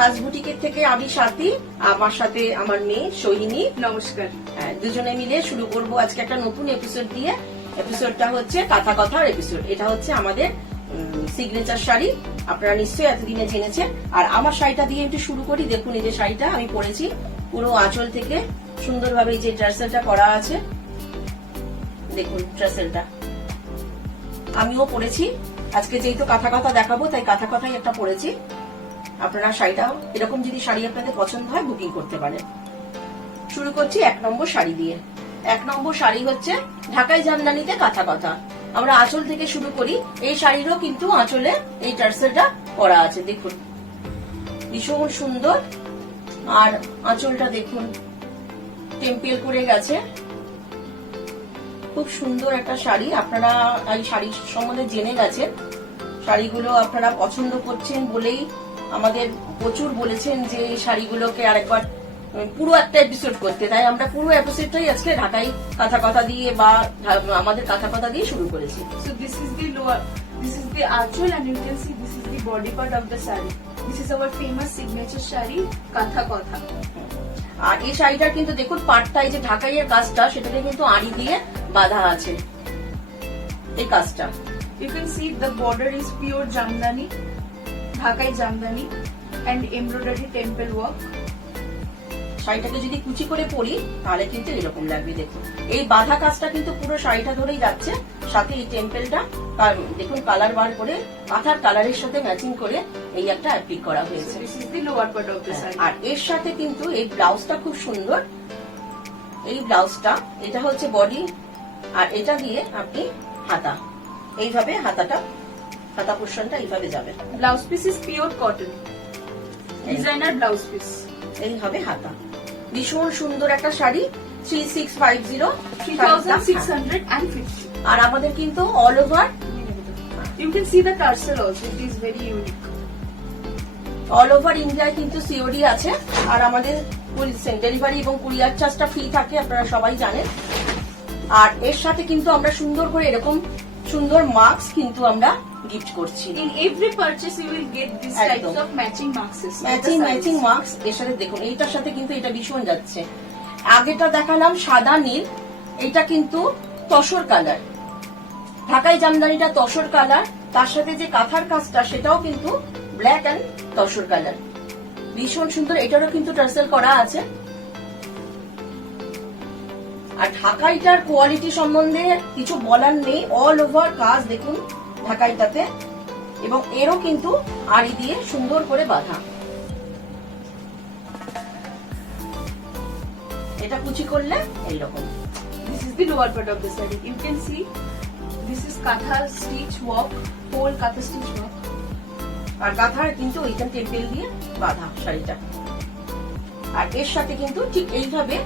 সাজ বুটিকের থেকে আমি সাথী, আমার সাথে আমার মেয়ে সোহিনী। নমস্কার। হ্যাঁ, দুজনে মিলে শুরু করব আজকে একটা নতুন এপিসোড দিয়ে। এপিসোডটা হচ্ছে কাঁথা কথার এপিসোড। এটা হচ্ছে আমাদের সিগনেচার শাড়ি, আপনারা নিশ্চয়ই এতদিনে জেনেছেন। আর আমার শাড়িটা দিয়ে একটু শুরু করি। দেখুন এই যে শাড়িটা আমি পরেছি, পুরো আঁচল থেকে সুন্দরভাবে এই যে ট্রাসেলটা করা আছে, দেখুন ট্রাসেলটা আমিও পরেছি। আজকে যেহেতু কাঁথা কথা দেখাবো তাই কাঁথা কথাই একটা পরেছি। আপনারা শাড়িটাও এরকম যদি শাড়ি আপনাদের পছন্দ হয় বুকিং করতে পারেন। শুরু করছি 1 নম্বর শাড়ি দিয়ে। 1 নম্বর শাড়ি হচ্ছে ঢাকাই জামদানিতে কাঁথা কথা। আমরা আঁচল থেকে শুরু করি। এই শাড়িরও কিন্তু আঁচলে এই টার্সেলটা করা আছে, দেখুন ভীষণ সুন্দর। আর আঁচলটা দেখুন টেম্পেল করে গেছে, খুব সুন্দর একটা শাড়ি। আপনারা এই শাড়ির সম্বন্ধে জেনে গেছেন, শাড়িগুলো আপনারা পছন্দ করছেন বলেই আমাদের প্রচুর বলেছেন যে এই শাড়িগুলোকে আরেকবার পুরো একটা এপিসোড করতে। তাই আমরা পুরো এপিসোডটাই আজকে ঢাকাই কাঁথা কথা দিয়ে বা আমাদের কাঁথা কথা দিয়ে শুরু করেছি। So this is the lower, this is the archwell, and you can see this is the body part of the saree. This is our famous signature saree, Katha Katha. আর এই শাড়িটার কিন্তু দেখুন পাটটা, এই যে ঢাকাইয়ের কাজটা সেটাকে কিন্তু আড়ি দিয়ে বাঁধা আছে এই কাজটা। You can see the border is pure Jamdani, Dhakai Jamdani, and embroidery temple work. শাড়িটাকে যদি কুচি করে পরি তাহলে কিন্তু এরকম লাগবে। দেখুন এই বাঁধা কাজটা কিন্তু পুরো শাড়িটা ধরেই যাচ্ছে, সাথে এই টেম্পেলটা দেখুন কালার বার করে কাঁথার কালারের সাথে ম্যাচিং করে এই একটা অ্যাপ্লিক করা হয়েছে। This is the lower part of the saree. আর এর সাথে কিন্তু এই ব্লাউজটা খুব সুন্দর। এই ব্লাউজটা এটা হচ্ছে বডি, আর এটা দিয়ে আপনি হাতা, এইভাবে হাতা পোর্শনটা এইভাবে যাবে। Blouse piece is pure cotton, designer blouse piece. এইভাবে হাতা, ভীষণ সুন্দর একটা শাড়ি। 3650, 3650. আর আমাদের কিন্তু all over, You can see the tarsal also, it is very unique. All over ইন্ডিয়ায় কিন্তু সিওডি আছে। আর আমাদের ডেলিভারি এবং কুরিয়ার চার্জটা ফ্রি থাকে, আপনারা সবাই জানেন। আর এর সাথে কিন্তু আমরা সুন্দর করে এরকম সুন্দর মার্কস কিন্তু আমরা গিফট করছি। In every purchase you will get this types of matching marks. Matching marks এর সাথে দেখুন, এইটার সাথে কিন্তু এটা ভীষণ যাচ্ছে। আগেটা দেখালাম সাদা নীল, এটা কিন্তু তসর কালার। ঢাকাই জামদানিটা তসর কালার, তার সাথে যে কাঁথার কাজটা সেটাও কিন্তু ব্ল্যাক এন্ড তসর কালার, ভীষণ সুন্দর। এটারও কিন্তু টার্সেল করা আছে। আর ঢাকাইটার কোয়ালিটি সম্বন্ধে কিছু বলার নেই, অল ওভার কাজ দেখুন ঢাকাইটাতে, এবং এরও কিন্তু আড়ি দিয়ে সুন্দর করে বাঁধা। এটা কুচি করলে এইরকম। This is the lower part of the saree. You can see this is Katha stitch work, whole Katha stitch work. আর কাঁথার কিন্তু ওইখান টেম্পেল দিয়ে বাঁধা শাড়িটা। আর এর সাথে কিন্তু ঠিক এইভাবে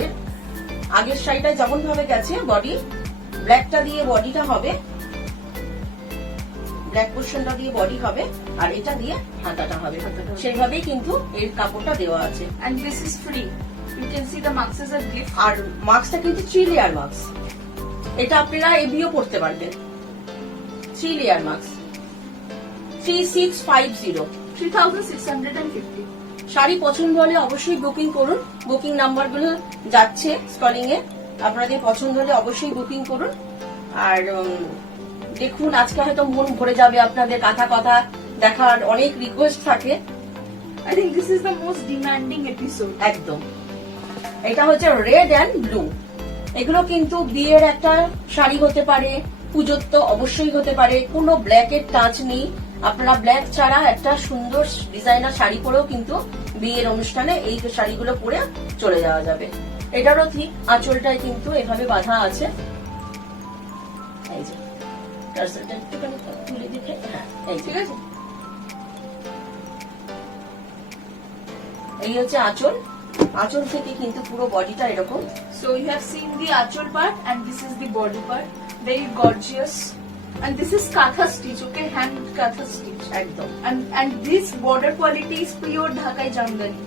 এর আগের শাড়িটা যেমন ভাবে গেছে, বডি ব্ল্যাকটা দিয়ে বডিটা হবে, ব্ল্যাক পোর্শনটা দিয়ে বডি হবে, আর এটা দিয়ে হাতাটা হবে। সেইভাবেই কিন্তু এর কাপড়টা দেওয়া আছে। And this is free. You can see the marks as a gift. আর মার্কসটা কিন্তু 3 লেয়ার মার্কস। এটা আপনারা এবিও পড়তে পারবেন। 3 লেয়ার মার্কস। 3650, 3650. শাড়ি পছন্দ হলে অবশ্যই বুকিং করুন। বুকিং নাম্বারগুলো যাচ্ছে স্ক্রলিং এ, আপনাদের পছন্দ হলে অবশ্যই বুকিং করুন। আর দেখুন আজকে হয়তো মন ভরে যাবে আপনাদের কাঁথা কথা দেখার অনেক রিকোয়েস্ট থাকে। I think this is the most demanding episode. একদম, এটা হচ্ছে রেড এন্ড ব্লু। এগুলো কিন্তু বিয়ের একটা শাড়ি হতে পারে, পুজোর তো অবশ্যই হতে পারে, কোনো ব্ল্যাকের টাচ নেই। আপনারা ব্ল্যাক ছাড়া একটা সুন্দর ডিজাইনার শাড়ি পরেও কিন্তু বিয়ের অনুষ্ঠানে এই শাড়িগুলো পরে চলে যাওয়া যাবে। এটারও ঠিক আঁচলটায় কিন্তু এভাবে বাঁধা আছে। এই যে টার্সেলটা একটুখানি তুলে দেখে, হ্যাঁ এই ঠিক আছে। এই হচ্ছে আঁচল, আঁচল থেকে কিন্তু পুরো বডিটা এরকম। So you have seen the achal part, and this is the body part. Very gorgeous. And this is Katha stitch, okay, hand Katha stitch. একদম। And this border quality is pure Dhakai Jamdani.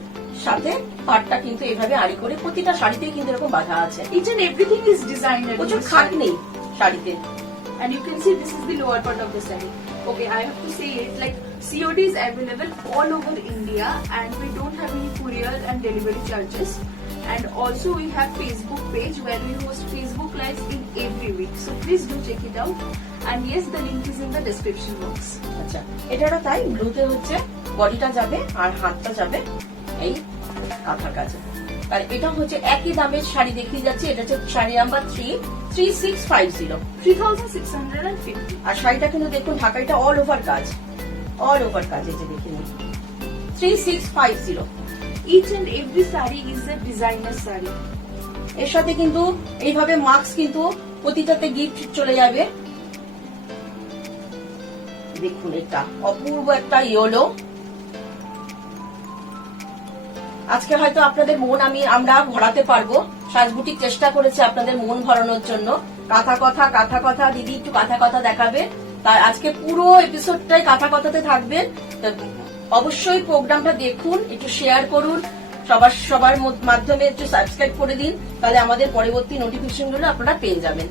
সাথে পাটটা কিন্তু এভাবে আড়ি করে প্রতিটা শাড়িতেই কিন্তু এরকম বাঁধা আছে। Each and everything is designer. প্রচুর খাট নেই শাড়িতে। And you can see this is the lower part of the saree. Okay, I have to say it like COD is available all over India, and we don't have any courier and delivery charges. And also we have Facebook page where we host Facebook lives in every week. So please do check it out. And yes, the link is in the description box. আচ্ছা, এটারও তাই, ব্লুতে হচ্ছে বডিটা যাবে আর হাতটা যাবে এই কাঁথার কাছে। আর এটা হচ্ছে একই দামের শাড়ি দেখিয়ে যাচ্ছে, এটা হচ্ছে শাড়ি নাম্বার 3650, 3650. আর শাড়িটা কিন্তু দেখুন ঢাকাইটা অল ওভার কাজ, অল ওভার কাজ, এই যে দেখে নিন 3650। Each and every saree is a designer saree. এর সাথে কিন্তু এইভাবে মাস্ক কিন্তু প্রতিটাতে গিফট চলে যাবে। দেখুন এটা অপূর্ব একটা ইয়েলো। আজকে হয়তো আপনাদের মন আমরা ভরাতে পারবো, সাজবুটিক চেষ্টা করেছে আপনাদের মন ভরানোর জন্য। কাঁথা কথা কাঁথা কথা, দিদি একটু কাঁথা কথা দেখাবে, তার আজকে পুরো এপিসোডটাই কাঁথা কথাতে থাকবে। অবশ্যই প্রোগ্রামটা দেখুন, একটু শেয়ার করুন, সবার মাধ্যমে একটু সাবস্ক্রাইব করে দিন, তাহলে আমাদের পরবর্তী নোটিফিকেশন গুলো আপনারা পেয়ে যাবেন।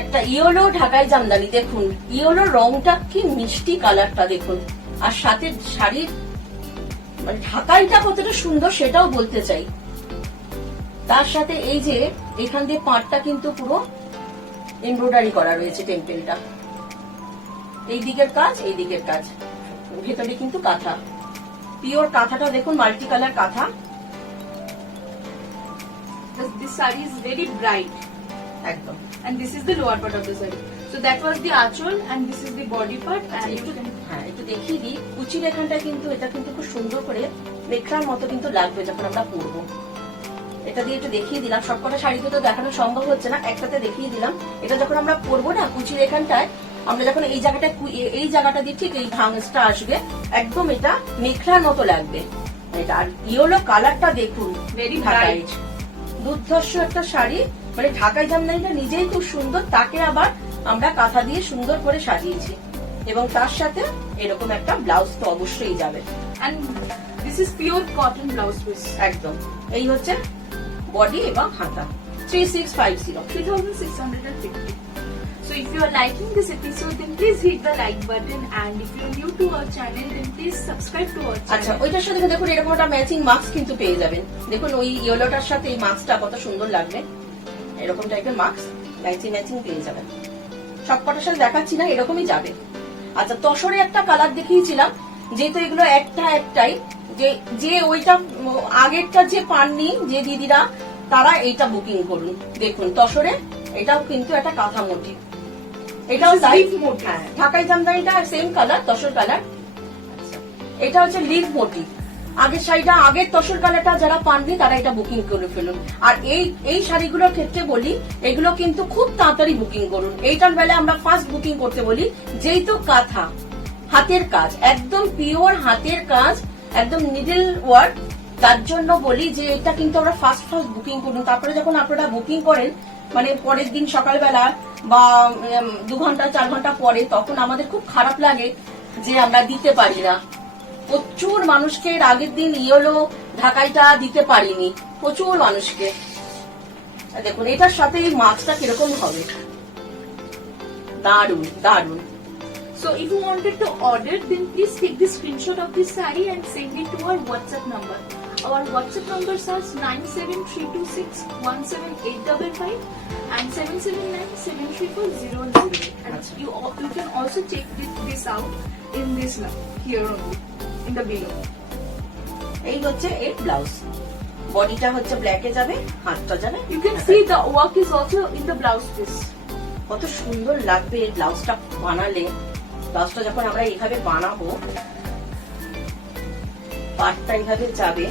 একটা ইয়েলো ঢাকাই জামদানি, দেখুন ইয়েলো রংটা কি মিষ্টি কালারটা দেখুন, আর সাথে শাড়ির মানে ঢাকাইটা কতটা সুন্দর সেটাও বলতে চাই। তার সাথে এই যে এখান দিয়ে পাটটা কিন্তু পুরো এমব্রয়ডারি করা রয়েছে, টেম্পেলটা এই দিকের কাজ, এই দিকের কাজ, ভেতরে কিন্তু কাঁথা, পিওর কাঁথাটা দেখুন, মাল্টি কালার কাঁথা। This saree is very bright. একদম। And this is the lower part of the saree. So that was the achol, and this is the body part. And you can হ্যাঁ, একটু দেখিয়ে দিই কুচির এখানটা কিন্তু, এটা কিন্তু খুব সুন্দর করে লেখার মতো কিন্তু লাগবে যখন আমরা পরবো। এটা দিয়ে একটু দেখিয়ে দিলাম, সবকটা শাড়িতে তো দেখানো সম্ভব হচ্ছে না, একসাথে দেখিয়ে দিলাম। এটা যখন আমরা পরবো না কুচির এখানটায়, আমরা যখন এই জায়গাটা দিয়ে ঠিক এই ভাঙসটা আসবে, একদম এটা মেখলার মতো লাগবে এটা। আর ইয়েলো কালারটা দেখুন, very ঢাকাই bright. দুর্ধর্ষ একটা শাড়ি, মানে ঢাকাই জামদানিটা নিজেই খুব সুন্দর, তাকে আবার আমরা কাঁথা দিয়ে সুন্দর করে সাজিয়েছি, এবং তার সাথে এরকম একটা ব্লাউজ তো অবশ্যই যাবে। And this is pure cotton blouse piece. একদম। এই হচ্ছে বডি এবং হাতা, 3650। 3650. So if you are liking this episode, then please hit the like button, and if you are new to our channel, then please subscribe to our আচ্ছা, channel. ওইটার সাথে দেখুন এরকম একটা ম্যাচিং মাস্ক কিন্তু পেয়ে যাবেন। দেখুন ওই ইয়েলোটার সাথে এই মাস্কটা কত সুন্দর লাগবে, এরকম টাইপের মাস্ক ম্যাচিং পেয়ে যাবেন। সবকটার সাথে দেখাচ্ছি না, এরকমই যাবে। আচ্ছা, তসরে একটা কালার দেখিয়েছিলাম, যেহেতু এগুলো একটাই, যে ওইটা আগেরটা যে পাননি যে দিদিরা, তারা এইটা বুকিং করুন। দেখুন তসরে এটাও কিন্তু একটা কাঁথা মোটিভ, এটাও তাই। হ্যাঁ, ঢাকাই জামদানিটা সেম কালার, তসর কালার। এটা হচ্ছে লিভ মোটিভ। আগের শাড়িটা, আগের তসর কালারটা যারা পাননি তারা এটা বুকিং করে ফেলুন। আর এই শাড়িগুলোর ক্ষেত্রে বলি, এগুলো কিন্তু খুব তাড়াতাড়ি বুকিং করুন। এইটার বেলায় আমরা ফার্স্ট বুকিং করতে বলি, যেহেতু কাঁথা হাতের কাজ, একদম পিওর হাতের কাজ, একদম নিডল ওয়ার্ক, তার জন্য বলি যে এটা কিন্তু আমরা ফার্স্ট বুকিং করুন। তারপরে যখন আপনারা বুকিং করেন, মানে পরের দিন সকালবেলা বা 2 ঘন্টা 4 ঘন্টা পরে, তখন আমাদের খুব খারাপ লাগে যে আমরা দিতে পারি না। প্রচুর মানুষকে আগের দিন ইয়েলো ঢাকাইটা দিতে পারিনি, প্রচুর মানুষকে। দেখুন এটার সাথে এই মাস্কটা কিরকম হবে, দারুন দারুন। So if you wanted to order, then please take the screenshot of this saree and send it to our WhatsApp number. Our WhatsApp numbers are 9732617855 and 77973400. And you can also check this out in this here only, in the below. এই হচ্ছে এর blouse, বডিটা হচ্ছে ব্ল্যাকে যাবে, হাতটা যাবে। You can see the work is also in the blouse piece. কত সুন্দর লাগবে এই ব্লাউজটা বানালে। ব্লাউজটা যখন আমরা এইভাবে বানাবো, পাটটা এইভাবে যাবে।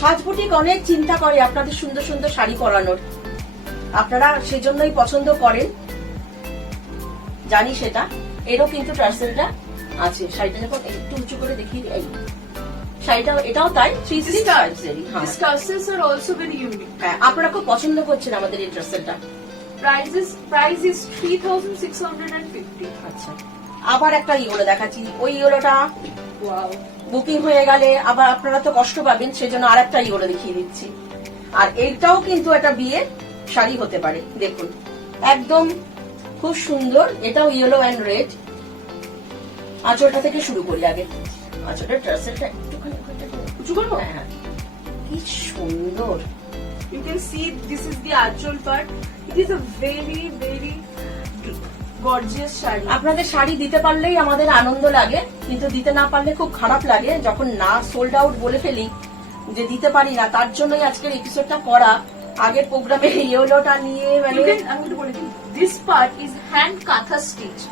সাজবুটিক অনেক চিন্তা করে আপনাদের সুন্দর সুন্দর শাড়ি পরানোর, আপনারা সেজন্যই পছন্দ করেন, জানি সেটা। এরও কিন্তু টার্সেলটা আছে। শাড়িটা যখন একটু উঁচু করে দেখিয়ে দিই, শাড়িটা এটাও তাই, 3650। These tassels are also very unique. হ্যাঁ, আপনারা খুব পছন্দ করছেন আমাদের এই টার্সেলটা। Price is 3650. আচ্ছা, আবার একটা ইয়েলো দেখাচ্ছি। ওই ইয়েলোটা Wow. বুকিং হয়ে গেলে আবার আপনারা তো কষ্ট পাবেন, সেজন্য আর একটা ইয়েলো দেখিয়ে দিচ্ছি। আর এইটাও কিন্তু একটা বিয়ের শাড়ি হতে পারে। দেখুন একদম খুব সুন্দর, এটাও ইয়েলো অ্যান্ড রেড, আঁচলটা থেকে শুরু করি আগে। আঁচলের টার্সেলটা একটুখানি উঁচু করবো? হ্যাঁ, কি সুন্দর। You can see this is the achol part. It is a very very gorgeous sari. আপনাদের শাড়ি দিতে পারলেই আমাদের আনন্দ লাগে, কিন্তু দিতে না পারলে খুব খারাপ লাগে যখন না সোল্ড আউট বলে ফেলি যে দিতে পারি না। তার জন্যই আজকের এপিসোডটা করা। আগের প্রোগ্রামে ইয়েলোটা নিয়ে মানে আমি একটু বলে দিই, this part is hand katha stitch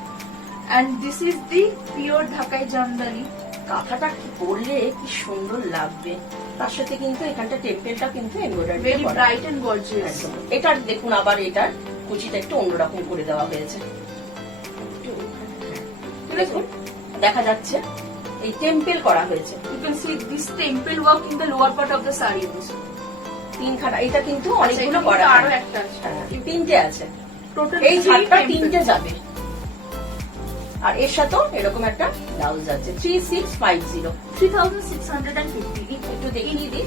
and this is the pure ঢাকাই জামদানি। কাঁথাটা পরলে কি সুন্দর লাগবে। তার সাথে কিন্তু এখানটা টেম্পেলটা কিন্তু embroidery very bright and gorgeous। এটার দেখুন আবার এটার কুচিটা একটু অন্যরকম করে দেওয়া হয়েছে। দেখুন দেখা যাচ্ছে এই টেম্পেল করা হয়েছে। You can see this temple work in the lower part of the saree also। তিনখানা, এটা কিন্তু অনেকগুলো আচ্ছা, করা এখানে আরো হয়। একটা আছে। হ্যাঁ, তিনটে আছে Total এই 3 হাতটা temple। তিনটে যাবে। আর এর সাথেও এরকম একটা ব্লাউজ আছে 3650। 3650। একটু দেখিয়ে দিই,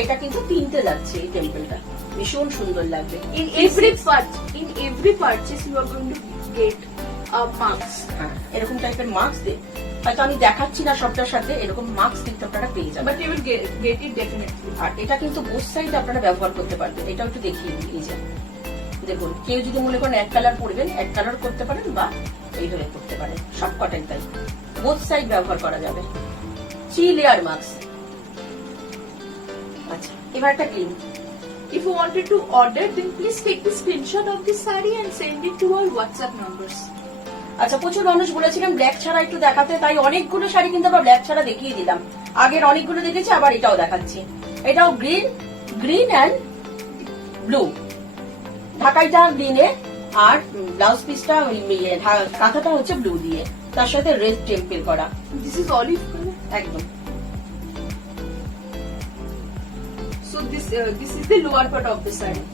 এটা কিন্তু তিনটে যাচ্ছে এই টেম্পলটা, ভীষণ সুন্দর লাগবে। In every purchase you are going to get a marks। হ্যাঁ, এরকম টাইপের মাস্ক দে, হয়তো আমি দেখাচ্ছি না সবটার সাথে, এরকম মাস্ক কিন্তু আপনারা পেয়ে যাবেন। But you will get it definitely। আর এটা কিন্তু বোথ সাইড আপনারা ব্যবহার করতে পারবেন। এটা একটু দেখিয়ে দিই, এই যে দেখুন, কেউ যদি মনে করেন এক কালার পরবেন, এক কালার করতে পারেন বা এইভাবে করতে পারেন, সব কটাই তাই, বোথ সাইড ব্যবহার করা যাবে। 3 লেয়ার মাস্ক। আচ্ছা, এবার একটা clean. If you wanted to order, then please take the screenshot of the saree and send it to our WhatsApp numbers। আচ্ছা, প্রচুর মানুষ বলেছিলেন ব্ল্যাক ছাড়া একটু দেখাতে, তাই অনেকগুলো শাড়ি কিন্তু আমরা ব্ল্যাক ছাড়া দেখিয়ে দিলাম। আগের অনেকগুলো দেখেছি, আবার এটাও দেখাচ্ছি। এটাও গ্রিন অ্যান্ড ব্লু, ঢাকাইটা গ্রিনে আর ব্লাউজ পিসটা কাঁথাটা হচ্ছে ব্লু দিয়ে, তার সাথে রেড টেম্পেল করা। This is olive color। একদম। So this is the lower part of the saree।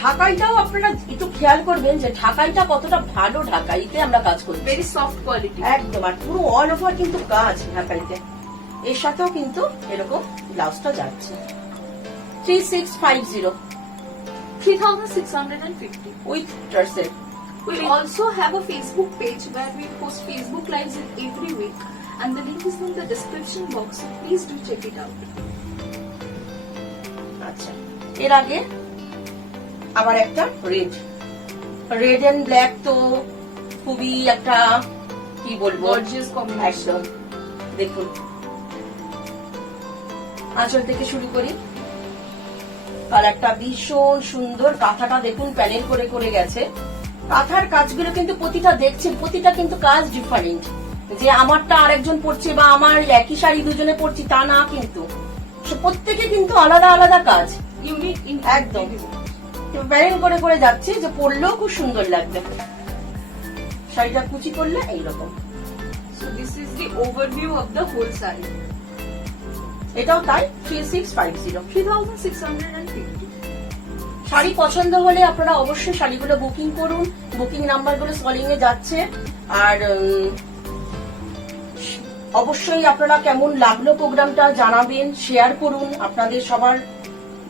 ঢাকাইটাও আপনারা একটু খেয়াল করবেন যে ঢাকাইটা কতটা ভালো, ঢাকাইতে আমরা কাজ করি, Very soft quality। একদম। আর পুরো অল ওভার কিন্তু কাজ ঢাকাইতে। এর সাথেও কিন্তু এরকম ব্লাউজটা যাচ্ছে 3650 3650। With tassel. We also have a Facebook page where we post Facebook lives in every week and the link is in the description box, so please do check it out। আচ্ছা, এর আগে আবার একটা রেড এন্ড ব্ল্যাক, তো খুবই একটা কি বলবো Gorgeous combination। একদম। দেখুন আঁচল থেকে শুরু করি, কালারটা ভীষণ সুন্দর। কাঁথাটা দেখুন প্যানেল করে করে গেছে। কাঁথার কাজগুলো কিন্তু প্রতিটা দেখছেন, প্রতিটা কিন্তু কাজ ডিফারেন্ট, যে আমারটা আরেকজন পড়ছে বা আমার একই শাড়ি দুজনে পড়ছি তা না, কিন্তু প্রত্যেকে কিন্তু আলাদা আলাদা কাজ, Unique in একদম প্যানেল করে করে যাচ্ছে, যে পরলেও খুব সুন্দর লাগবে। শাড়িটা কুচি করলে এইরকম। So this is the overview of the whole saree। এটাও তাই 3650। 3650। শাড়ি পছন্দ হলে আপনারা অবশ্যই শাড়িগুলো বুকিং করুন। বুকিং নাম্বারগুলো স্কলিং এ যাচ্ছে। আর অবশ্যই আপনারা কেমন লাগলো প্রোগ্রামটা জানাবেন, শেয়ার করুন আপনাদের সবার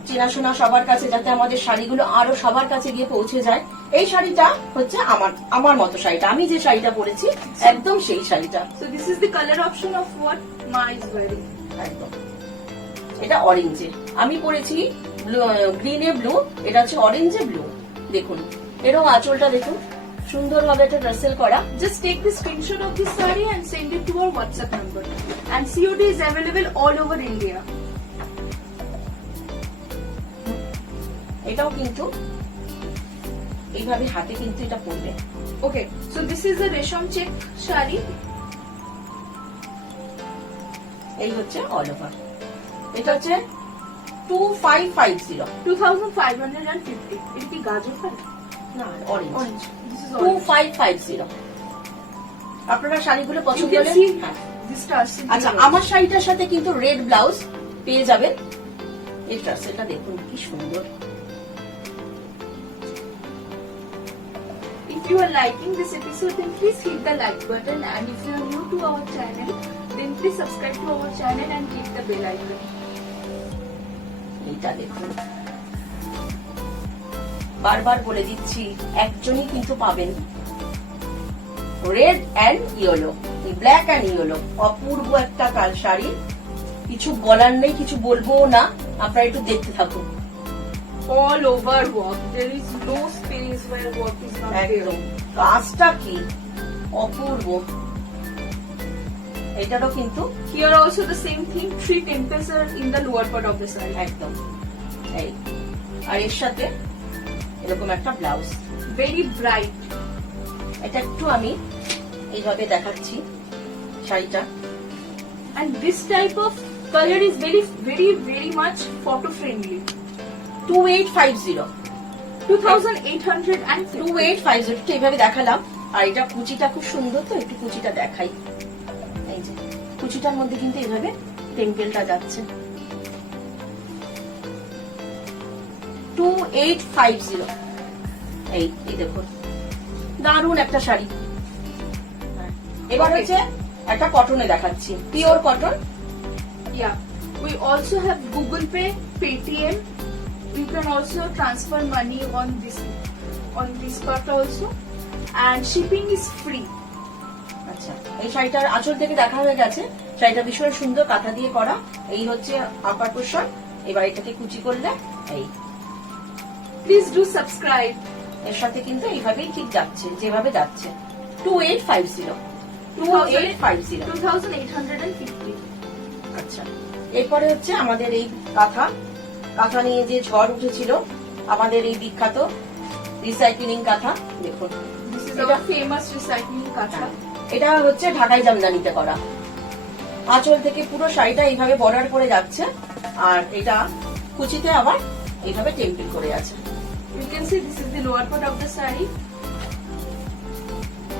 চেনাশোনা সবার কাছে, যাতে আমাদের শাড়িগুলো আরো সবার কাছে গিয়ে পৌঁছে যায়। এই শাড়িটা হচ্ছে আমার মতো শাড়িটা, আমি যে শাড়িটা পরেছি একদম সেই শাড়িটা। So this is the color option of what Ma is wearing। একদম, এটা অরেঞ্জে, আমি পরেছি গ্রিনে ব্লু, এটা হচ্ছে অরেঞ্জে ব্লু। দেখুন এরও আঁচলটা দেখুন, সুন্দরভাবে একটা টার্সেল করা। Just take the screenshot of this saree and send it to our WhatsApp number and COD is available all over India। এটাও কিন্তু এইভাবে হাতে কিন্তু এটা পরবে। Okay, so this is a resham check saree। এই হচ্ছে অল ওভার। এটা হচ্ছে 2550। 2550। এটা কি গাজর ফল? না, orange. Orange। This is orange। 2550। আপনারা শাড়িগুলো You পছন্দ can হলে see হ্যাঁ। this tassel। আচ্ছা, আমার শাড়িটার সাথে কিন্তু রেড ব্লাউজ পেয়ে যাবেন। এই টার্সেলটা দেখুন কি সুন্দর। If you are liking this episode, then please hit the like button, and if you are new to our channel, then please subscribe to our channel and click the bell icon। এটা দেখুন, বারবার বলে দিচ্ছি, একজনই কিন্তু পাবেন, red and yellow, black and yellow, অপূর্ব একটা শাড়ি। কিছু বলার নেই, কিছু বলবো না, আপনারা একটু দেখতে থাকুন। All over work. There is no space where work is not একদম there. কাজটা কি অপূর্ব। এটারও কিন্তু Here also the same thing. 3 temples are in the lower part of the saree. একদম এই, আর এর সাথে এরকম একটা ব্লাউজ। Very bright. এটা একটু আমি এইভাবে দেখাচ্ছি শাড়িটা। And this type of color is very, very, very much photo friendly. 2850 2850. 2850 একটু এইভাবে দেখালাম। আর এটা কুচিটা খুব সুন্দর, তো একটু কুচিটা দেখাই। এই যে কুচিটার মধ্যে কিন্তু এইভাবে টেম্পেলটা যাচ্ছে। 2850 এই এই দেখুন, দারুণ একটা শাড়ি। এবার Okay. হচ্ছে একটা কটনে দেখাচ্ছি, pure cotton. Yeah. We also have Google Pay, Paytm. You can also transfer money on this part also. And shipping is free. আচ্ছা, এই শাড়িটার আঁচল থেকে দেখা হয়ে গেছে। শাড়িটা ভীষণ সুন্দর, কাঁথা দিয়ে করা। এই হচ্ছে আপার পোর্শন। এবার এটাকে কুচি করলে এই, Please do subscribe. এর সাথে কিন্তু এইভাবেই ঠিক যাচ্ছে, যেভাবে যাচ্ছে। 2850 2850 2850. আচ্ছা, এরপরে হচ্ছে আমাদের এই কাঁথা নিয়ে যে ঝড় উঠেছিল, আমাদের এই বিখ্যাত রিসাইক্লিং কাঁথা। দেখুন, This is এটা- our famous recycling katha. এটা হচ্ছে ঢাকাই জামদানিতে করা। আঁচল থেকে পুরো শাড়িটা এইভাবে বর্ডার করে যাচ্ছে, আর এটা কুচিতে আবার এইভাবে টেম্পল করে আছে। You can see this is the lower part of the saree.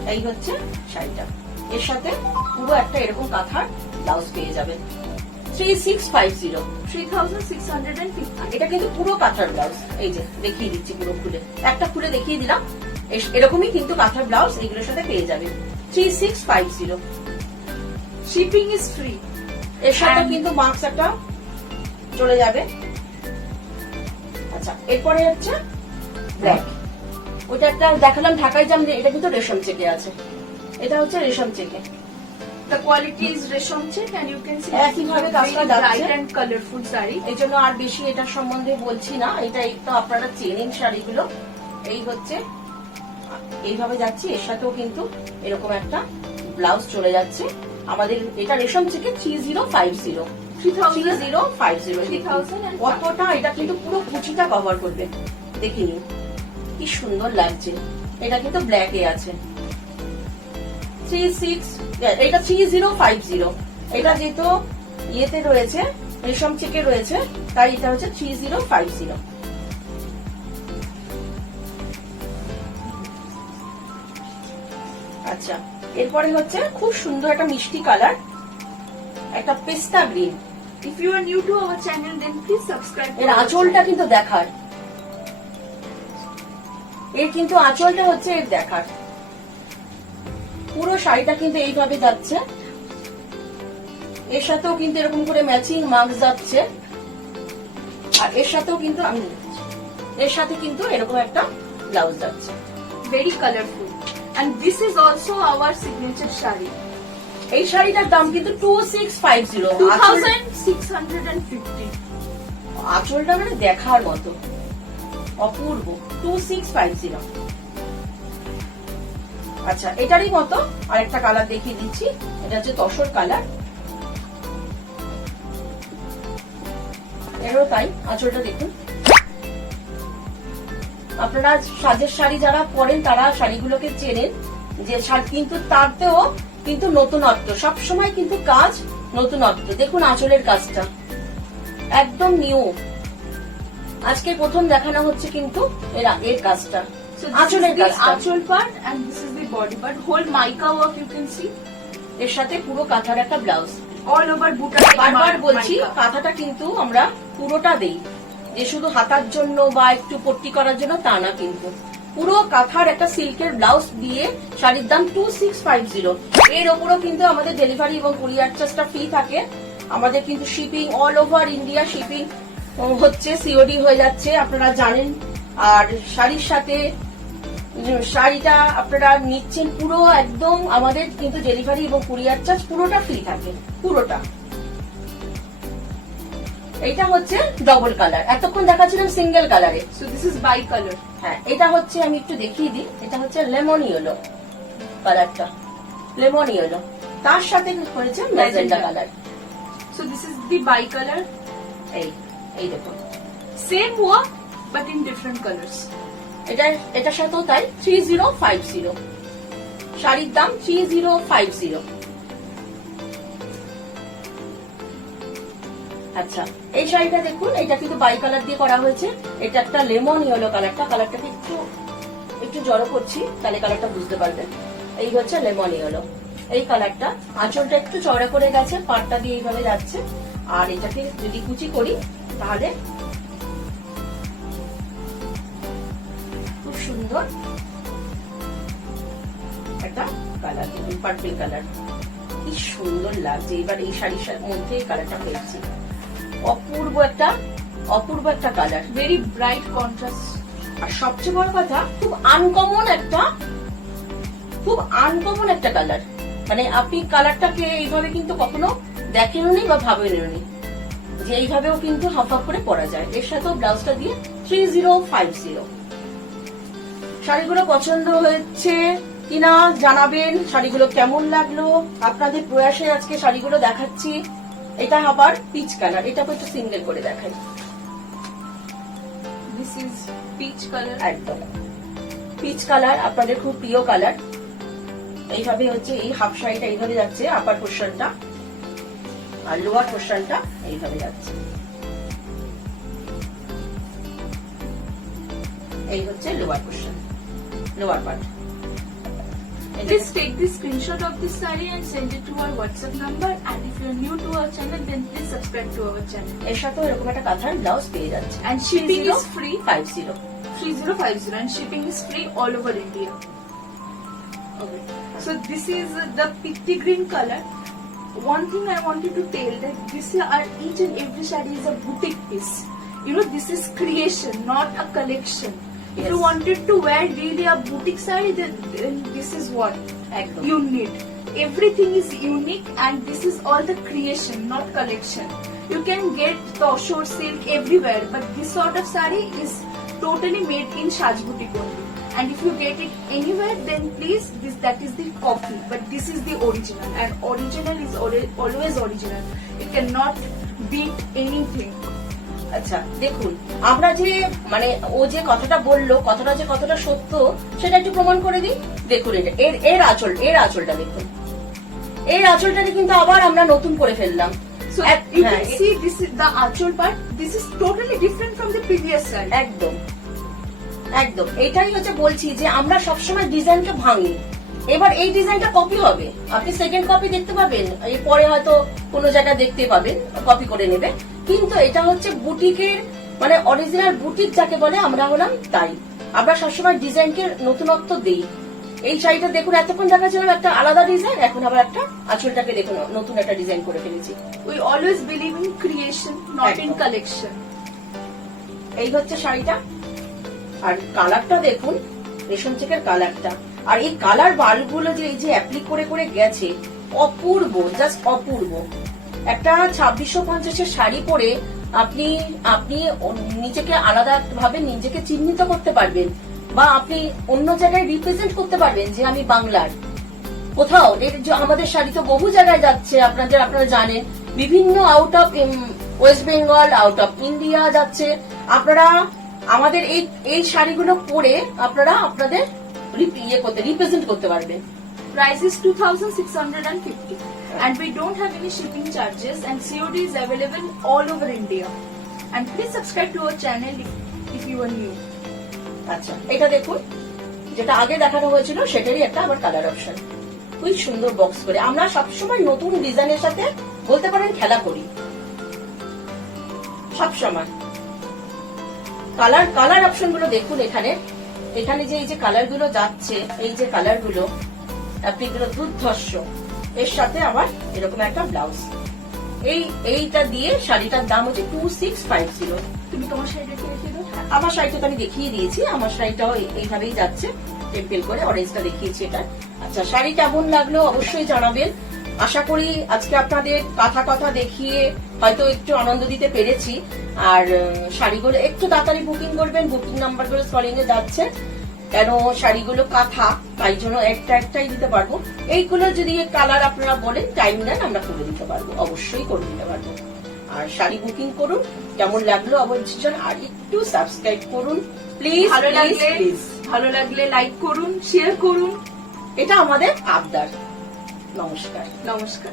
এই হচ্ছে শাড়িটা। এর সাথে পুরো একটা এরকম কাঁথার ব্লাউজ পেয়ে যাবেন। 3650 3650. এটা কিন্তু পুরো কাঁথার ব্লাউজ। এই যে দেখিয়ে দিচ্ছি পুরো খুলে, একটা খুলে দেখিয়ে দিলাম। এরকমই কিন্তু কাঁথার ব্লাউজ এগুলোর সাথে পেয়ে যাবেন। 3650 Shipping is free. এর সাথে And- কিন্তু মার্কস একটা চলে যাবে। আচ্ছা, এরপরে হচ্ছে ব্ল্যাক। ওটা একটা দেখালাম ঢাকাই জামদানি, এটা কিন্তু রেশম চেকে আছে। এটা হচ্ছে রেশম চেকে। The quality is resham check and you can see একইভাবে it's a কাজটা very যাচ্ছে। bright and colorful saree. এই জন্য আর বেশি এটার সম্বন্ধে বলছি না। এটা এই তো আপনারা চেনেন শাড়িগুলো। এই হচ্ছে এইভাবে যাচ্ছি, এর সাথেও কিন্তু এরকম একটা ব্লাউজ চলে যাচ্ছে আমাদের। এটা রেশম থেকে 3050 3000 কতটা, এটা কিন্তু পুরো কুচিটা কভার করবে। দেখে নিন কি সুন্দর লাগছে। এটা কিন্তু ব্ল্যাকে আছে। এটা 3050। এটা যেহেতু ইয়েতে রয়েছে, রেশম চেকে রয়েছে, তাই এটা হচ্ছে 3050। আচ্ছা, এরপরে হচ্ছে খুব সুন্দর একটা মিষ্টি কালার, একটা পেস্তা green. If you are new to our channel, then please subscribe. to এর our আঁচলটা channel. কিন্তু দেখার, এর কিন্তু আঁচলটা হচ্ছে এর দেখার। পুরো শাড়িটা কিন্তু এইভাবে যাচ্ছে। এর সাথেও কিন্তু এরকম করে ম্যাচিং মার্কস যাচ্ছে, আর এর সাথেও কিন্তু এর সাথে কিন্তু এরকম একটা ব্লাউজ যাচ্ছে। Very colorful. And this is also our signature saree. এই শাড়িটার দাম কিন্তু 2650। 2650. আঁচলটা মানে দেখার মতো অপূর্ব। 2650। আচ্ছা, এটারই মতো আরেকটা কালার দেখিয়ে দিচ্ছি। এটা হচ্ছে তসর কালার। এরও তাই, আঁচলটা দেখুন। আপনারা সাজের শাড়ি যারা পরেন তারা শাড়িগুলোকে চেনেন, যে কিন্তু তাতেও কিন্তু নতুনত্ব, সবসময় কিন্তু কাজ নতুনত্ব। দেখুন আঁচলের কাজটা একদম নিউ। আজকে প্রথম দেখানো হচ্ছে কিন্তু এর কাজটা, So this আঁচলের is the কাজটা। achol part and this is the body part. Whole mica work you can see. এর সাথে পুরো কাঁথার একটা ব্লাউজ। All over buta. বারবার বলছি, mica. কাঁথাটা কিন্তু আমরা পুরোটা দেই, যে শুধু হাতার জন্য বা একটু পট্টি করার জন্য তা না, কিন্তু পুরো কাঁথার একটা সিল্কের ব্লাউজ দিয়ে শাড়ির দাম 2650। এর ওপরও কিন্তু আমাদের ডেলিভারি এবং কুরিয়ার চার্জটা ফ্রি থাকে। আমাদের কিন্তু shipping all over India shipping হচ্ছে, সিওডি হয়ে যাচ্ছে, আপনারা জানেন। আর শাড়ির সাথে শাড়িটা আপনারা নিচ্ছেন পুরো একদম, আমাদের কিন্তু ডেলিভারি এবং কুরিয়ার চার্জ পুরোটা ফ্রি থাকে, পুরোটা। এটা হচ্ছে ডবল কালার, এতক্ষণ দেখাচ্ছিলাম সিঙ্গেল কালারে। So this is bi-color. হ্যাঁ, এটা হচ্ছে আমি একটু দেখিয়ে দিই, এটা হচ্ছে লেমন ইয়েলো কালারটা, লেমন ইয়েলো, তার সাথে হয়েছে magenta colour. So this is the bi-color. এই দেখুন, Same work but in different colors. এটার সাথেও তাই 3050, শাড়ির দাম 3050। আচ্ছা, এই শাড়িটা দেখুন, এটা কিন্তু বাই কালার দিয়ে করা হয়েছে। এটা একটা লেমন ইয়েলো কালারটাকে একটু জড়ো করছি, তাহলে কালারটা বুঝতে পারবেন। এই হচ্ছে লেমন ইয়েলো, এই কালারটা। আঁচলটা একটু চওড়া করে গেছে, পাড়টা দিয়ে এইভাবে যাচ্ছে। আর এটাকে যদি কুচি করি তাহলে খুব সুন্দর একটা কালার, পার্পল কালার, কি সুন্দর লাগছে। এবার এই শাড়ির মধ্যে এই কালারটা পেয়েছি, অপূর্ব একটা কালার, Very bright contrast. আর সবচেয়ে বড় কথা খুব আনকমন একটা কালার। মানে আপনি কালারটাকে এইভাবে কিন্তু কখনো দেখেননি বা ভাবেননি যে এইভাবেও কিন্তু হাফ হাফ করে পরা যায়। এর সাথেও ব্লাউজটা দিয়ে 3050। শাড়িগুলো পছন্দ হয়েছে কিনা জানাবেন, শাড়িগুলো কেমন লাগলো। আপনাদের প্রয়াসে আজকে শাড়িগুলো দেখাচ্ছি। এটা আবার পিচ কালার, এটা একটু সিঙ্গেল করে দেখাই। This is peach color. একদম পিচ কালার, আপনাদের খুব প্রিয় কালার। এইভাবে হচ্ছে এই হাফ শাড়িটা এইভাবে যাচ্ছে, আপার পোর্শনটা, আর লোয়ার পোর্শনটা এইভাবে যাচ্ছে। এই হচ্ছে lower portion, lower part. Please take the screenshot of this saree and send it to our WhatsApp number. And if you are new to our channel, then please subscribe to our channel. এর সাথে এরকম একটা কাঁথার blouse পেয়ে যাচ্ছে, And shipping is free. 3050। 3050 and shipping is free all over India. Okay. So this is the pitty green color. One thing I wanted to tell that this are each and every saree is a boutique piece. You know, this is creation, not a collection. If Yes. you wanted to wear really a boutique saree, then this is what একদম you need. Everything is unique and this is all the creation, not collection. You can get Toshore silk everywhere, but this sort of saree is totally made in Shaj Boutique only. And if you get it anywhere, then please, that is the copy, but this is the original, and original is always original. It cannot beat anything. আচ্ছা, দেখুন আমরা যে মানে ও যে কথাটা বললো, কথাটা যে কতটা সত্য সেটা একটু প্রমাণ করে দিই। দেখুন এটা এর আঁচলটা দেখুন, এর আঁচলটাকে কিন্তু আবার আমরা নতুন করে ফেললাম। So you can see this is the achol part. This is totally different from the previous saree. একদম এটাই হচ্ছে বলছি যে আমরা সবসময় ডিজাইনকে ভাঙি। এবার এই ডিজাইনটা কপি হবে, আপনি সেকেন্ড কপি দেখতে পাবেন, এরপরে হয়তো কোনো জায়গায় দেখতে পাবেন, কপি করে নেবে। কিন্তু এটা হচ্ছে বুটিকের মানে অরিজিনাল বুটিক যাকে বলে আমরা হলাম তাই। আমরা সবসময় ডিজাইনকে নতুনত্ব দিই। এই শাড়িটা দেখুন, এতক্ষণ দেখাচ্ছিলাম একটা আলাদা ডিজাইন, এখন আবার একটা আঁচলটাকে দেখুন নতুন একটা ডিজাইন করে ফেলেছি। We always believe in creation, not in একদম। collection. এই হচ্ছে শাড়িটা, আর কালারটা দেখুন, রেশম চেকের কালারটা, আর এই কালার বাল্বগুলো যে এই যে অ্যাপ্লিক করে করে গেছে, অপূর্ব, জাস্ট অপূর্ব। একটা 2650 শাড়ি পরে আপনি নিজেকে আলাদা ভাবে নিজেকে চিহ্নিত করতে পারবেন, বা আপনি অন্য জায়গায় রিপ্রেজেন্ট করতে পারবেন যে আমি বাংলার কোথাও। আমাদের শাড়ি তো বহু জায়গায় যাচ্ছে, আপনারা জানেন, বিভিন্ন out of West Bengal, out of India যাচ্ছে। আপনারা আমাদের এই শাড়িগুলো পরে আপনারা আপনাদের রিপ্রেজেন্ট করতে পারবেন। Price is 2650 and we don't have any shipping charges and COD is available all over India. And please subscribe to our channel if you are new. আচ্ছা, এটা দেখুন, যেটা আগে দেখানো হয়েছিল সেটারই একটা আবার কালার অপশন, খুবই সুন্দর বক্স করে। আমরা সবসময় নতুন ডিজাইনের সাথে বলতে পারেন খেলা করি, সবসময়। কালার অপশন গুলো দেখুন, এখানে যে এই যে কালার গুলো যাচ্ছে, এই যে কালার গুলো অ্যাপ্লিকগুলো দুর্ধর্ষ। এর সাথে আবার এরকম একটা ব্লাউজ, এইটা দিয়ে শাড়িটার দাম হচ্ছে 2650। তুমি তোমার শাড়িটা কি রেখে দাও? আমার শাড়িটা তো আমি দেখিয়ে দিয়েছি, আমার শাড়িটাও এইভাবেই যাচ্ছে টেম্পেল করে অরেঞ্জটা দেখিয়েছি এটা। আচ্ছা, শাড়ি কেমন লাগলো অবশ্যই জানাবেন। আশা করি আজকে আপনাদের কথা দেখিয়ে হয়তো একটু আনন্দ দিতে পেরেছি। আর শাড়িগুলো একটু তাড়াতাড়ি বুকিং করবেন, বুকিং নাম্বারগুলো স্ক্রলিং এ যাচ্ছে, কেন শাড়িগুলো কাঁথা, তাই জন্য একটাই দিতে পারবো। এইগুলো যদি কালার আপনারা বলেন, টাইম নেন, আমরা করে দিতে পারবো, অবশ্যই করে দিতে পারবো। আর শাড়ি বুকিং করুন, কেমন লাগলো অবশ্যই, আর একটু সাবস্ক্রাইব করুন প্লিজ। ভালো লাগলে লাইক করুন, শেয়ার করুন, এটা আমাদের আবদার। নমস্কার। নমস্কার।